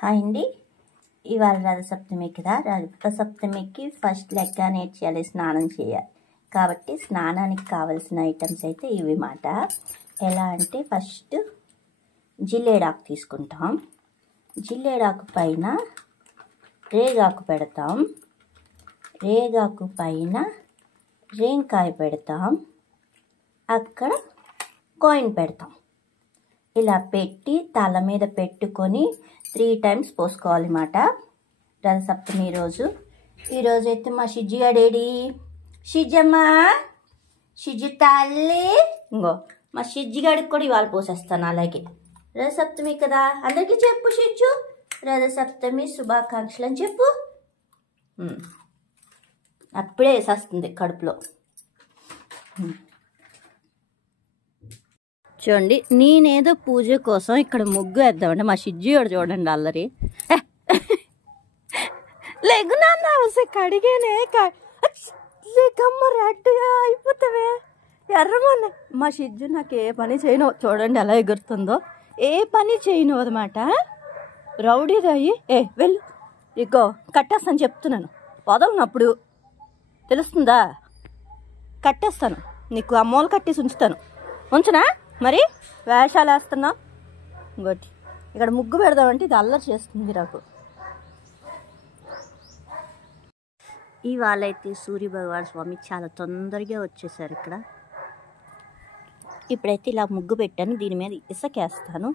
Hi అండి. ఇవాళ రథసప్తమి కదా. రథసప్తమికి ఫస్ట్ లెక్క చేయాలి, స్నానం చేయాలి. కాబట్టి స్నానానికి కావలసిన ఐటమ్స్ అయితే ఇవి మాట. ఎలా అంటే ఫస్ట్ జిల్లేడాకు తీసుకుంటాం. జిల్లేడాకు పైన రేగాకు పెడతాం. రేగాకు పైన రేంకాయ పెడతాం. అక్కడ కాయిన్ పెడతాం. ఇలా పెట్టి తల మీద పెట్టుకొని 3 times పోసుకోవాలన్నమాట రథసప్తమి రోజు. ఈరోజైతే మా షిజ్జిగాడేడి, షిజ్జమ్మా, షిజ్జి తల్లి, ఇంకో మా షిజ్జిగాడికి కూడా ఇవాళ పోసేస్తాను. అలాగే రథసప్తమి కదా, అందరికీ చెప్పు షిజ్జు, రథసప్తమి శుభాకాంక్షలు అని చెప్పు. అప్పుడే వేసేస్తుంది కడుపులో. చూడండి, నేనేదో పూజ కోసం ఇక్కడ ముగ్గు వేద్దామంటే మా షిజ్జిగాడు చూడండి అల్లరి. లేగు నాన్న కడిగేనే లేకమ్మ రెడ్గా అయిపోతావే ఎర్రమన్న. మా షిజ్జు నాకు ఏ పని చేయను, చూడండి ఎలా ఎగురుతుందో. ఏ పని చేయను అన్నమాట. రౌడీదాయి. వెళ్ళు, ఇగో కట్టేస్తాను చెప్తున్నాను. వదలనప్పుడు తెలుస్తుందా? కట్టేస్తాను నీకు, అమ్మోలు కట్టేసి ఉంచుతాను. ఉంచునా మరి? వేషాలు వేస్తున్నావు. ఇంకోటి ఇక్కడ ముగ్గు పెడదామంటే ఇది అల్లరి చేస్తుంది నాకు. ఇవాళ అయితే సూర్య భగవాన్ స్వామి చాలా తొందరగా వచ్చేసారు ఇక్కడ. ఇప్పుడైతే ఇలా ముగ్గు పెట్టాను, దీని మీద ఇసుకేస్తాను.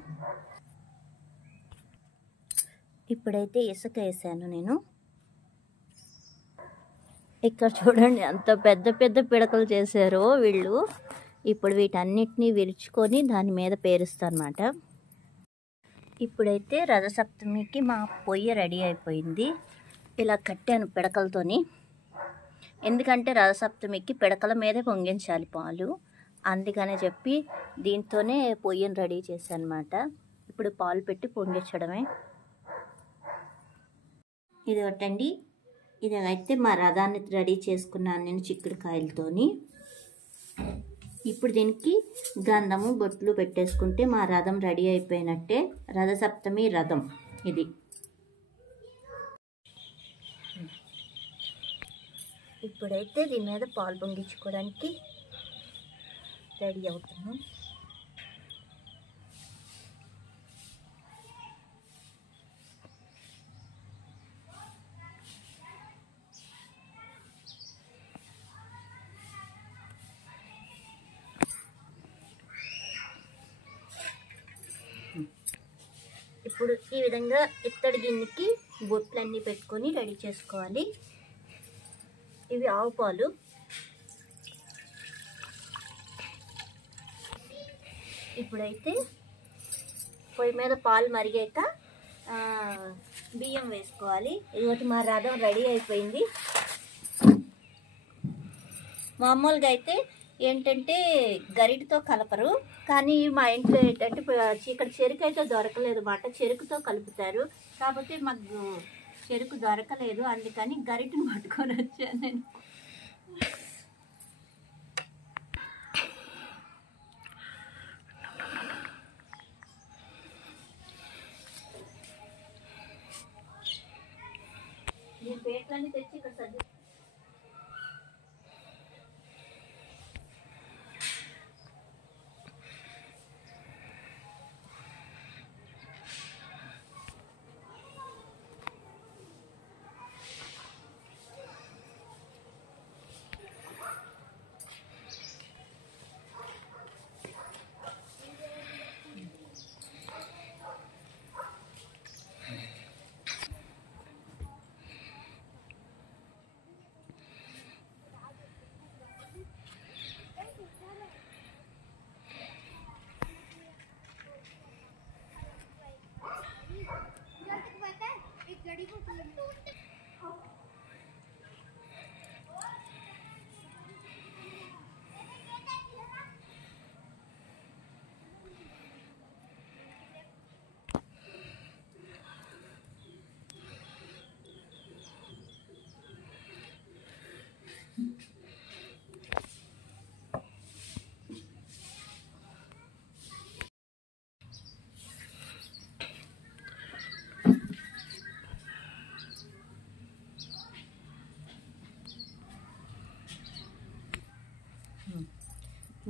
ఇప్పుడైతే ఇసుక వేసాను నేను. ఇక్కడ చూడండి అంత పెద్ద పెద్ద పిడకలు చేశారో వీళ్ళు. ఇప్పుడు వీటన్నిటినీ విరుచుకొని దాని మీద పేరుస్తాను అన్నమాట. ఇప్పుడైతే రథసప్తమికి మా పొయ్యి రెడీ అయిపోయింది. ఇలా కట్టాను పిడకలతోని. ఎందుకంటే రథసప్తమికి పిడకల మీదే పొంగించాలి పాలు, అందుకనే చెప్పి దీంతోనే పొయ్యిని రెడీ చేశాను అన్నమాట. ఇప్పుడు పాలు పెట్టి పొంగించడమే. ఇది ఒకటండి. ఇది అయితే మా రథాన్ని రెడీ చేసుకున్నాను నేను చిక్కుడుకాయలతోని. ఇప్పుడు దీనికి గంధము బొట్లు పెట్టేసుకుంటే మా రథం రెడీ అయిపోయినట్టే. రథసప్తమి రథం ఇది. ఇప్పుడైతే దీని మీద పాలు పొంగించుకోవడానికి రెడీ అవుతాను. ఇప్పుడు ఈ విధంగా ఇత్తడి గిన్నెకి బొట్లన్నీ పెట్టుకొని రెడీ చేసుకోవాలి. ఇవి ఆవు పాలు. ఇప్పుడైతే పొయ్యి మీద పాలు మరిగాక బియ్యం వేసుకోవాలి. ఇదిగోటి మా రథం రెడీ అయిపోయింది. మామూలుగా అయితే ఏంటంటే గరిటతో కలపరు, కానీ మా ఇంట్లో ఏంటంటే ఇక్కడ చెరుకు అయితే దొరకలేదు అన్నమాట. చెరుకుతో కలుపుతారు. కాకపోతే మాకు చెరుకు దొరకలేదు, అందుకని గరిటను పట్టుకొని వచ్చాను నేను. నేను పేట్లన్నీ తెచ్చి ఇక్కడ సర్ది.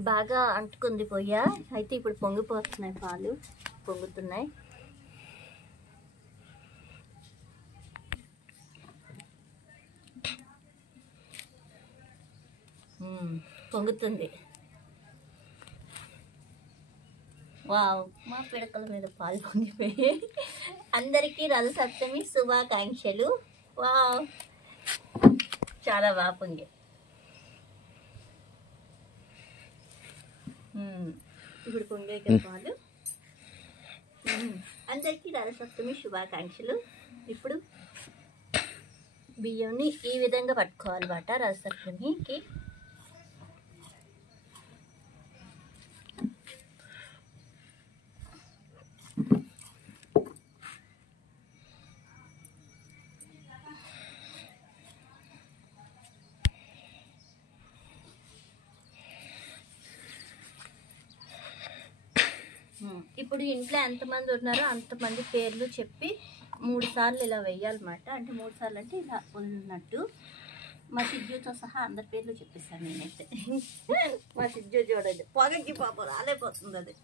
బాగా అంటుకుంది పొయ్య. అయితే ఇప్పుడు పొంగిపోతున్నాయి, పాలు పొంగుతున్నాయి. పొంగుతుంది. వావ్, మా పిడకల మీద పాలు పొంగిపోయి. అందరికీ రథసప్తమి శుభాకాంక్షలు. వావ్, చాలా బాగా పొంగి. ఇప్పుడు పొంగే పాలు. అందరికీ రథసప్తమి శుభాకాంక్షలు. ఇప్పుడు బియ్యంని ఈ విధంగా పట్టుకోవాలన్నమాట రథసప్తమికి. ఇప్పుడు ఇంట్లో ఎంతమంది ఉన్నారో అంతమంది పేర్లు చెప్పి 3 సార్లు ఇలా వేయాలన్నమాట. అంటే 3 సార్లు అంటే ఇలా ఉన్నట్టు. మా సిజ్జుతో సహా అందరి పేర్లు చెప్పేస్తాను నేనైతే. మా సిజ్జు చూడండి, పొగకి పాపం రాలేపోతుంది అది.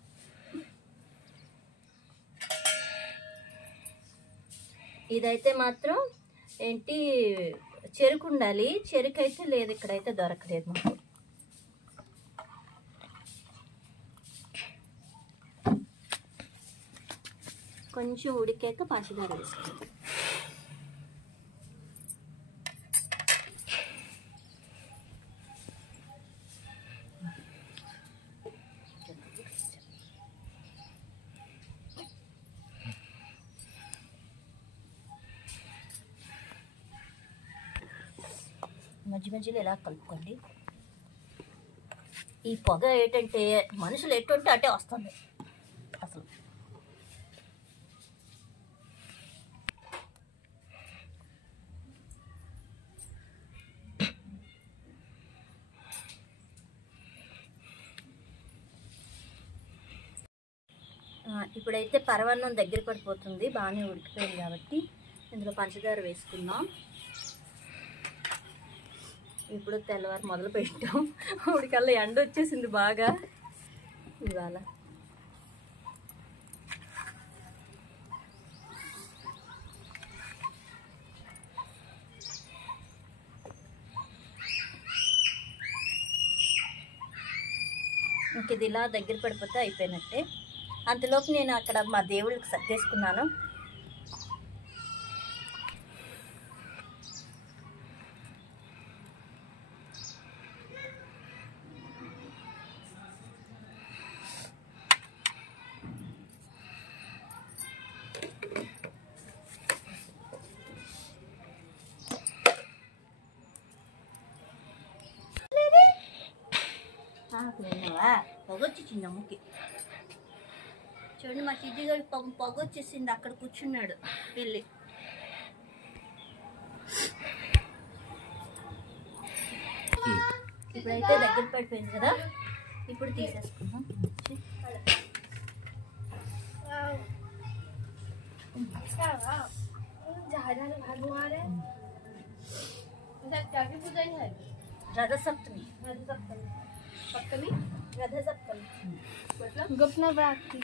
ఇదైతే మాత్రం ఏంటి, చెరుకు ఉండాలి. చెరుకు అయితే లేదు, ఇక్కడైతే దొరకలేదు మాకు. కొంచెం ఉడికాక పంచదార వేసుకోండి. మధ్య మధ్యలో ఇలా కలుపుకోండి. ఈ పొగ ఏంటంటే మనుషులు ఎటుంటే అటే వస్తుంది అసలు. ఇప్పుడైతే పరమాన్నం దగ్గర పడిపోతుంది, బాగానే ఉడికిపోయింది కాబట్టి ఇందులో పంచదార వేసుకుందాం. ఇప్పుడు తెల్లవారు మొదలు పెట్టాం. ఉడికల్లా ఎండ వచ్చేసింది బాగా ఇవాళ. ఇంక ఇది ఇలా దగ్గర పడిపోతే అయిపోయినట్టే. అంతలోపు నేను అక్కడ మా దేవుళ్ళకి సర్దేసుకున్నాను. పొగొచ్చి చిన్నమ్మకి చూడండి, మా చిజ్జి గారి పొగొచ్చేసింది. అక్కడ కూర్చున్నాడు వెళ్ళి. ఇప్పుడైతే దగ్గర పడిపోయింది కదా, ఇప్పుడు తీసేసుకుందాం. రథసప్తమి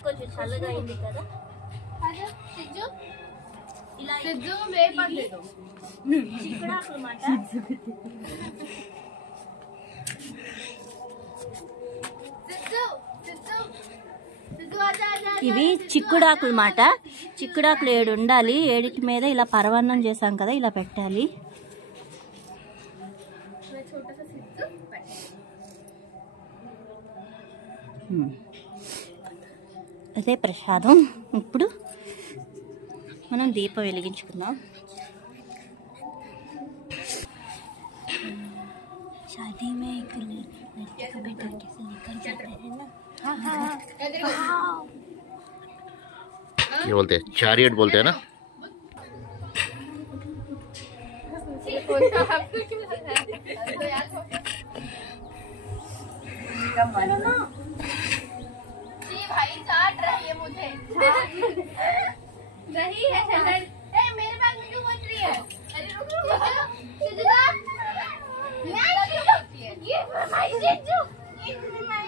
కొంచెం చల్లగా అయింది కదా. ఇలా చిక్కుడాకులు మాట. ఇవి చిక్కుడాకులు మాట. చిక్కుడాకులు 7 ఉండాలి. 7 మీద ఇలా పరవాన్నం చేసాం కదా, ఇలా పెట్టాలి. అదే ప్రసాదం. ఇప్పుడు మనం దీపం వెలిగించుకుందాం. शादी में एक लड़की को बेटा कैसे लेकर जाते हैं ना। ये बोलते हैं चैरियट बोलते हैं ना। भाई चाट रही है मुझे। नहीं है सैलड। ए मेरे बैग में क्यों बच रही है? अरे रुक रुक। सिद्धा मैं क्यों बचती है? ये भाई सिद्धू। ये भाई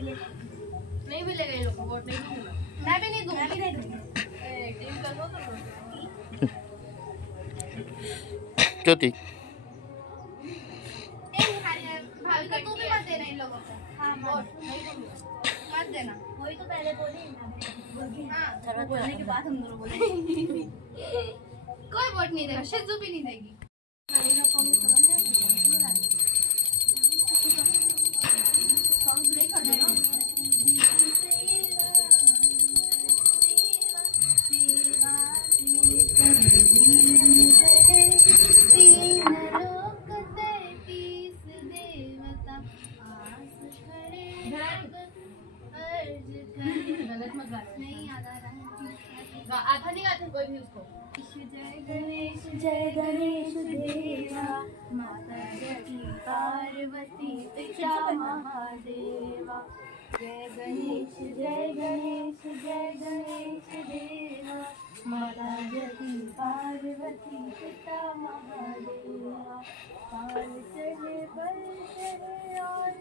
नहीं मिलेगा ये लोग को वोट नहीं दूंगा मैं भी नहीं दूंगी टीम कर दो तो ज्योति भाभी का तू भी मत देना इन लोगों को हाँ वोट नहीं दूंगा मत देना वही तो पहले बोली हाँ बोलने के बाद हम दोनों बोले कोई वोट नहीं देगा शिजू भी नहीं देगी नहीं याद आ रहा आधा नहीं गाते कोई भी उसको जय गणेश देवा माता जटी पार्वती पिता महादेवा जय गणेश देवा माता जटी पार्वती पिता महादेवा पाल चले बल चले और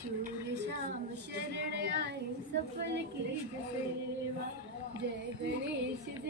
सूर्य शाम शरण आए सफल की सेवा जय गणेश